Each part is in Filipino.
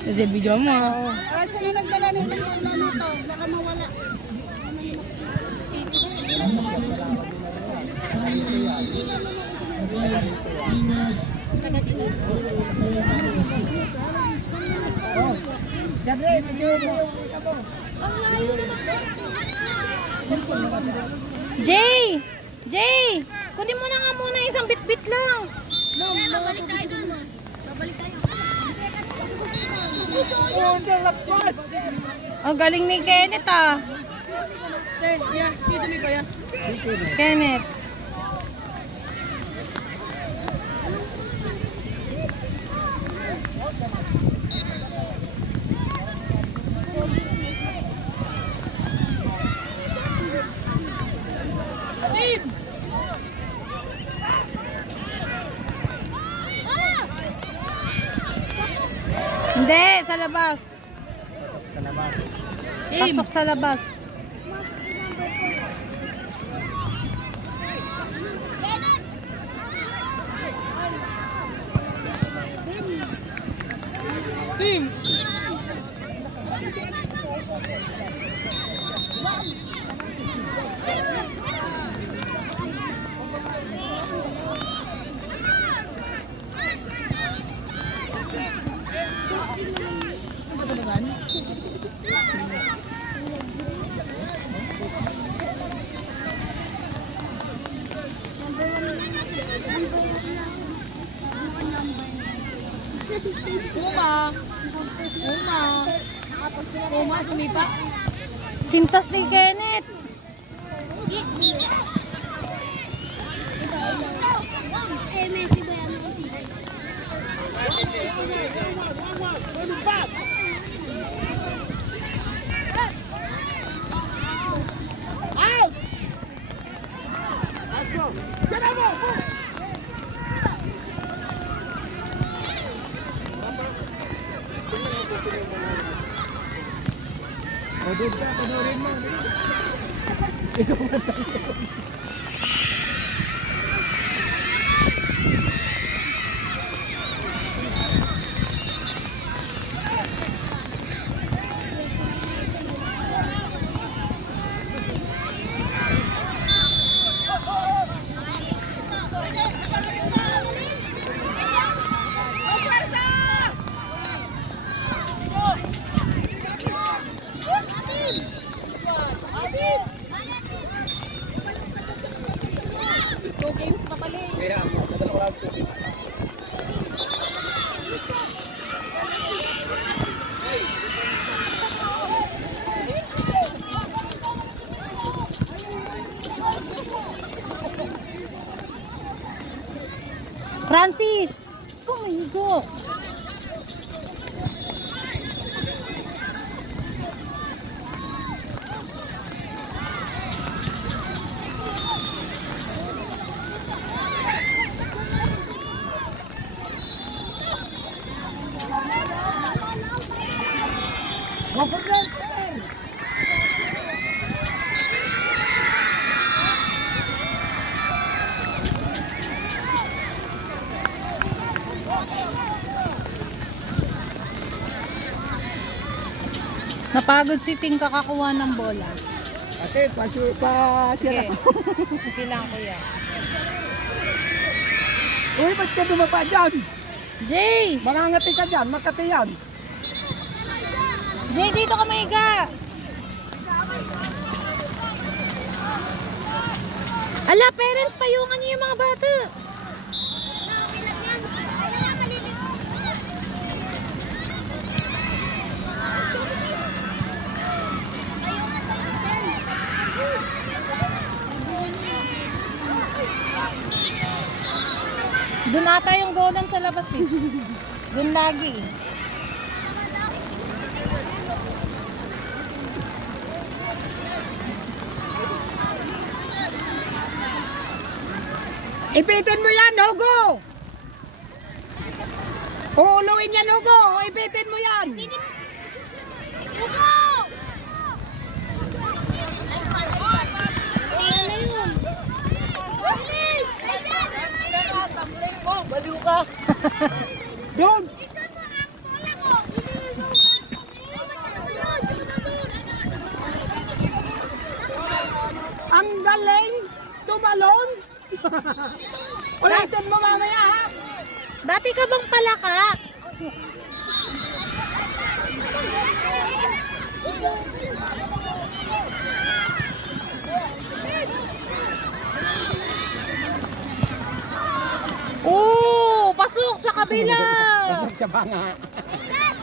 Kasi video mo. At sino nagdala nito na to? Baka mawala. Jay! Jay! Kunin mo na nga muna isang bit-bit lang. Babalik tayo doon. Babalik tayo. Oh, galing ni Kenneth ah. Kenneth. Hindi, sa labas. Pasok sa labas. Team. Uma, sumipa. Sintas ni Kenneth. Messi ba yan? Francis! Kumigo! Napagod si Ting kakakuha ng bola. Ate, pa siya Sige. Sige lang kuya. Uy, ba't ka dumapa dyan? Jay! Mangangati ka dyan, makati yan. Jay, dito ka maiga! Ala, parents, payungan niyo yung mga bata. Doon ata yung golan sa labas eh. Doon lagi eh. Ipitin mo yan, Hugo! Uuluin yan, Hugo! Ipitin mo yan! Hugo! Tingnan na yun. Bilis! Baliw ka. Doon! Isa mo ang bola ko. galing? Tumalon? Ulitin mo mamaya ha? Dati ka bang palaka? Pasok sa kabila. Pasok sa banga.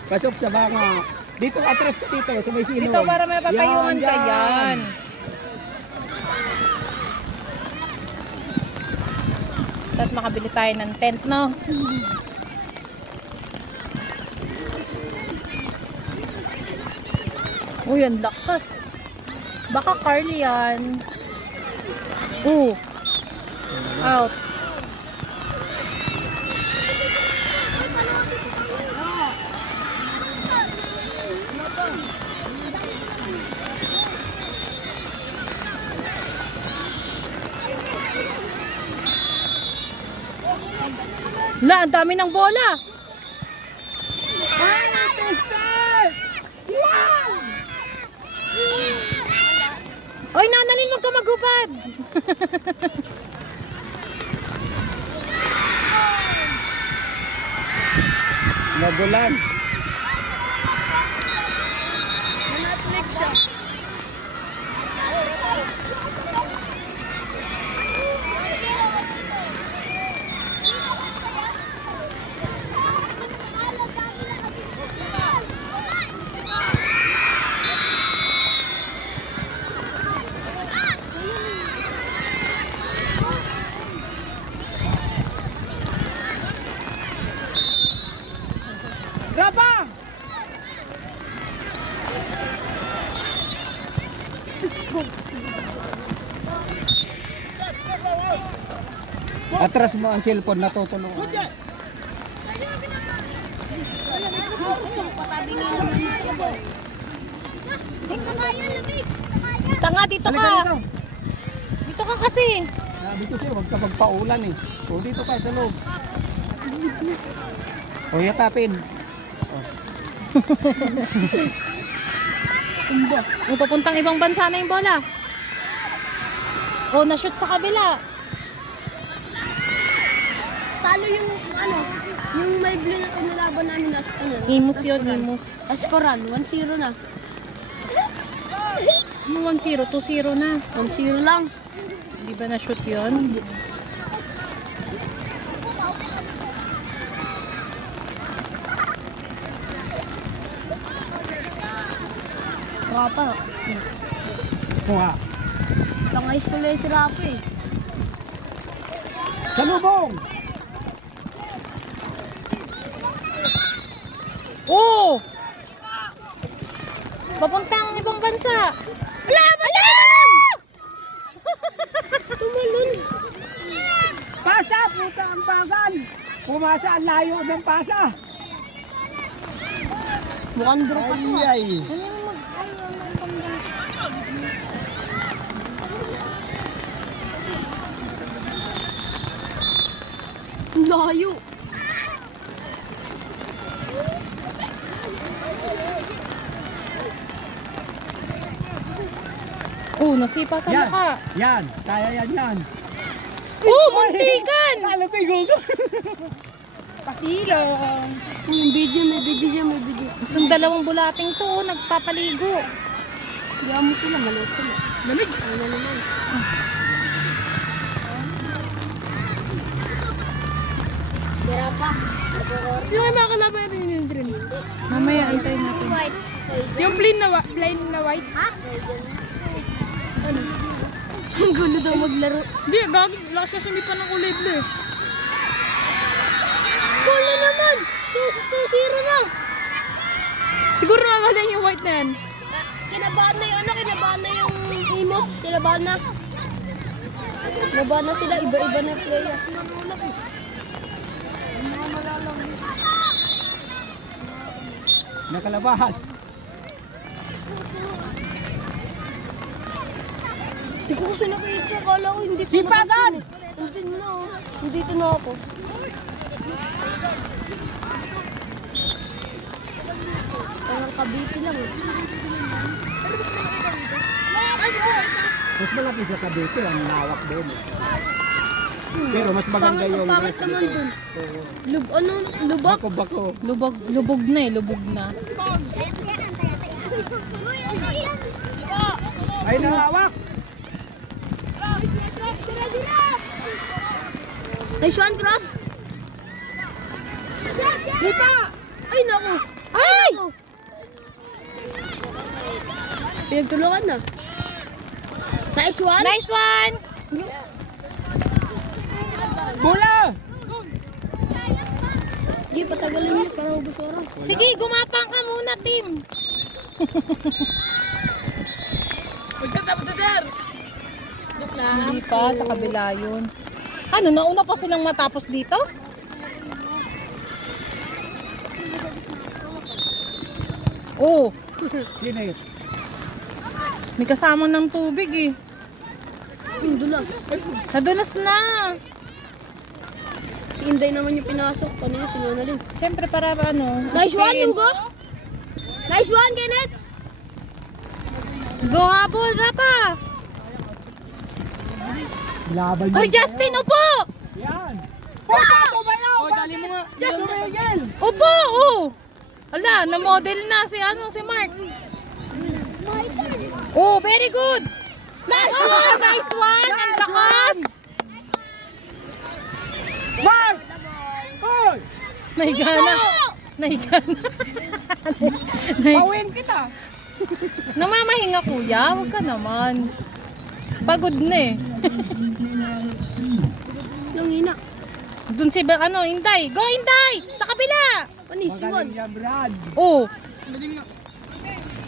Pasok sa banga. Dito, atras ka dito, sa may silong. Dito para may papayungan ka yan. At makabili tayo ng tent, no? Uy, ang lakas. Baka Carly yan. Out. La, ang dami ng bola. Oy, nanalin, wag ka maghubad. Nagulan. Nanatlik siya. Raba! Atras mo ang cellphone, natutulungan. Tanga, dito Halika ka. dito. Dito ka kasi. Sabi ko siya, huwag ka magpaulan eh. O dito ka sa loob. O yakapin. May papuntang ibang bansa na yung bola. Na-shoot sa kabila. Talo yung yung may blue na pinalaban namin na Imus yun, imus. Askoran, 1-0 na. 1-0, 2-0 na. 1-0 lang. Di ba na-shoot yun? Wala pa. Kuha. Tangay school na yung si Rafi. Salubong! Papuntang ibang bansa. Tumalun! Pasa, puta ang bagan! Pumasa ang layo ng pasa! Mukhang drop pa to. Ay, ay. Ang layo. Nasipa sa Yan, mukha. yan, kaya yan. Muntikan! Alam ko yung gugo. Pasilong. Yung video, may video. Itong dalawang bulating to, nagpapaligo. Diyan mo sila, maliit sila. Lamig. Ano naman. Dira pa. Sino kayo makakalaban natin yung dream? Mamaya, antayin natin. Yung plain na white? Ha? Ang gulo daw maglaro. Hindi, gagi. Lakas kasi hindi pa ng kulay blue eh. Bola naman! 2-0 na! Siguro magaling yung white na yan. Kinabahan na yung kinabahan na yung Imos. Kinabahan na. Kinabahan na sila, iba-iba na yung players. Nakalabahas. Hindi ko kasi nakita. Kala ko hindi ko Sipagan! Hindi na. Nandito na ako. Parang kabiti lang eh. Ay, gusto ko ito. Mas malaki sa Cavite, ang lawak doon. Pero mas maganda Pangit, yung ang pangit rest naman dito. dun. Oo. Lubak? Bako-bako. Lubog na eh, lubog na. Ay, nalawak! Nice one, cross. Kita! Ay, naku. Ay! Naku. Pinagtulungan na. Nice one. Nice one! Bola! Sige, patagalin niyo para ubos oras. Sige, gumapang ka muna, team. Hindi pa, sa kabila yun. Ano, nauna pa silang matapos dito? Oh, Sino yun? may kasama ng tubig eh. Yung dulas. Nadulas na. Si Inday naman yung pinasok. Kanina si Nonalyn. Siyempre para ano. Nice one, experience. Hugo. Nice one, Kenneth. Go habol, Rapa. Laban Hoy, Justin, upo. Yan! Puta, tumayaw! Oh, dali mo nga! Justin! Upo, oh. Ala, na-model na si si Mark. Oh, very good. Nice one, nice one. Ang lakas. Mark! Hoy! Naigana. Naigana. Pawin kita! Namamahinga kuya, wag ka naman. Pagod na eh. Yung hina. Doon si Inday. Go Inday! Sa kabila! Panis, si Magaling Juan. niya, Brad. Oh,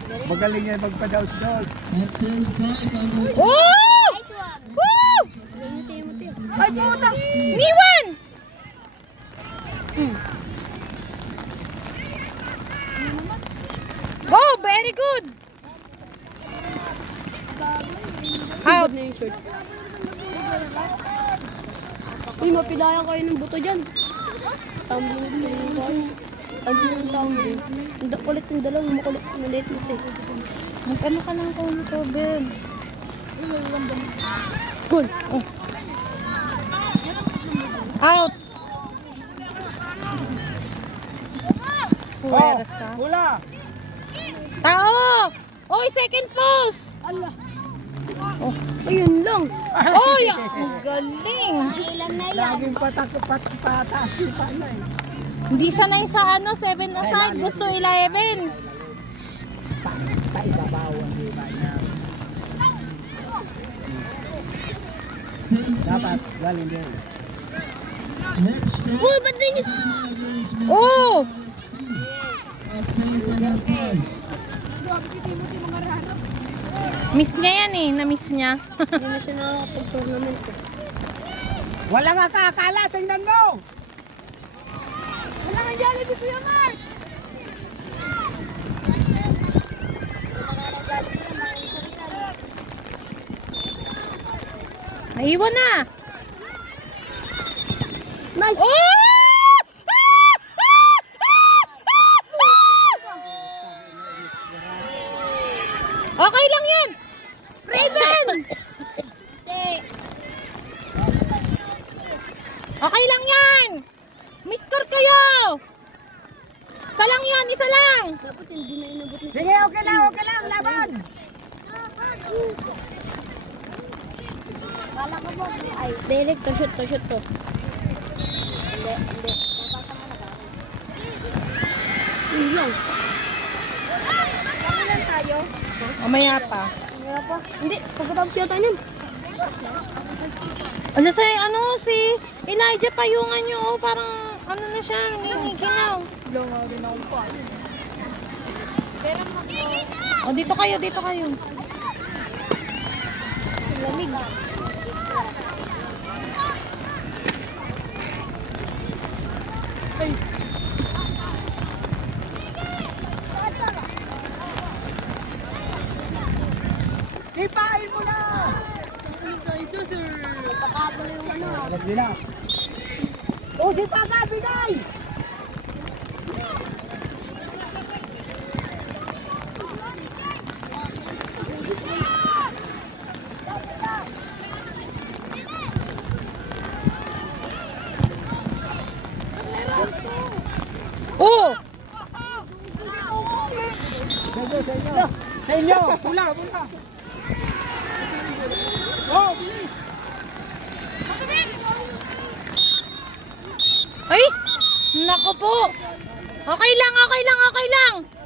Magaling niya magpadaos-daos. oh! Woo! Yung Timothy. Ay, puta! Niwan! Oh, very good. Out. Na yung shirt. Uy, mapilayan kayo ng buto dyan. Tumbling na yung tumbling. Ang kulit ng dalawang makulit. Maliit mo ito. Mag-ano ka ng Ben? Goal. Oh. Out. Puwersa. Hula! Tao! Oy, second post! Ayun lang. Oy, ang galing! Laging pataas yung pala eh. Hindi sanay sa 7 aside, gusto 11. Paibabaw ang iba niya. Dapat, galing din. Uy, ba't din yun? Oh! Miss niya yan eh, na-miss niya. Hindi na siya nakakapag-tournament eh. Wala nga kakala, tingnan mo! Wala kang Jollibee, Kuya Mark! Naiwan na! Nice! Oh! Okay lang yan! Raven! Okay lang yan! Miss-score kayo! Isa lang yan, isa lang! Dapat hindi na inabot ni... Sige, okay lang, laban! Kala ko mo, ay, direct to shoot to. Hindi. Yun lang. Kailan tayo? Mamaya pa. Wala pa. Hindi, pagkatapos yata yun. Ano si Elijah Payungan nyo, oh, parang na siya, nanginiginaw. Lungaw rin ako pa. O, dito kayo. Lamig. Sipain mo na! Pakatuloy yung ano. Alam nila. O, sipa ka, bigay! Sa inyo. Pula, pula. Oh, bilis. Ay! Nako po! Okay lang, okay lang, okay lang!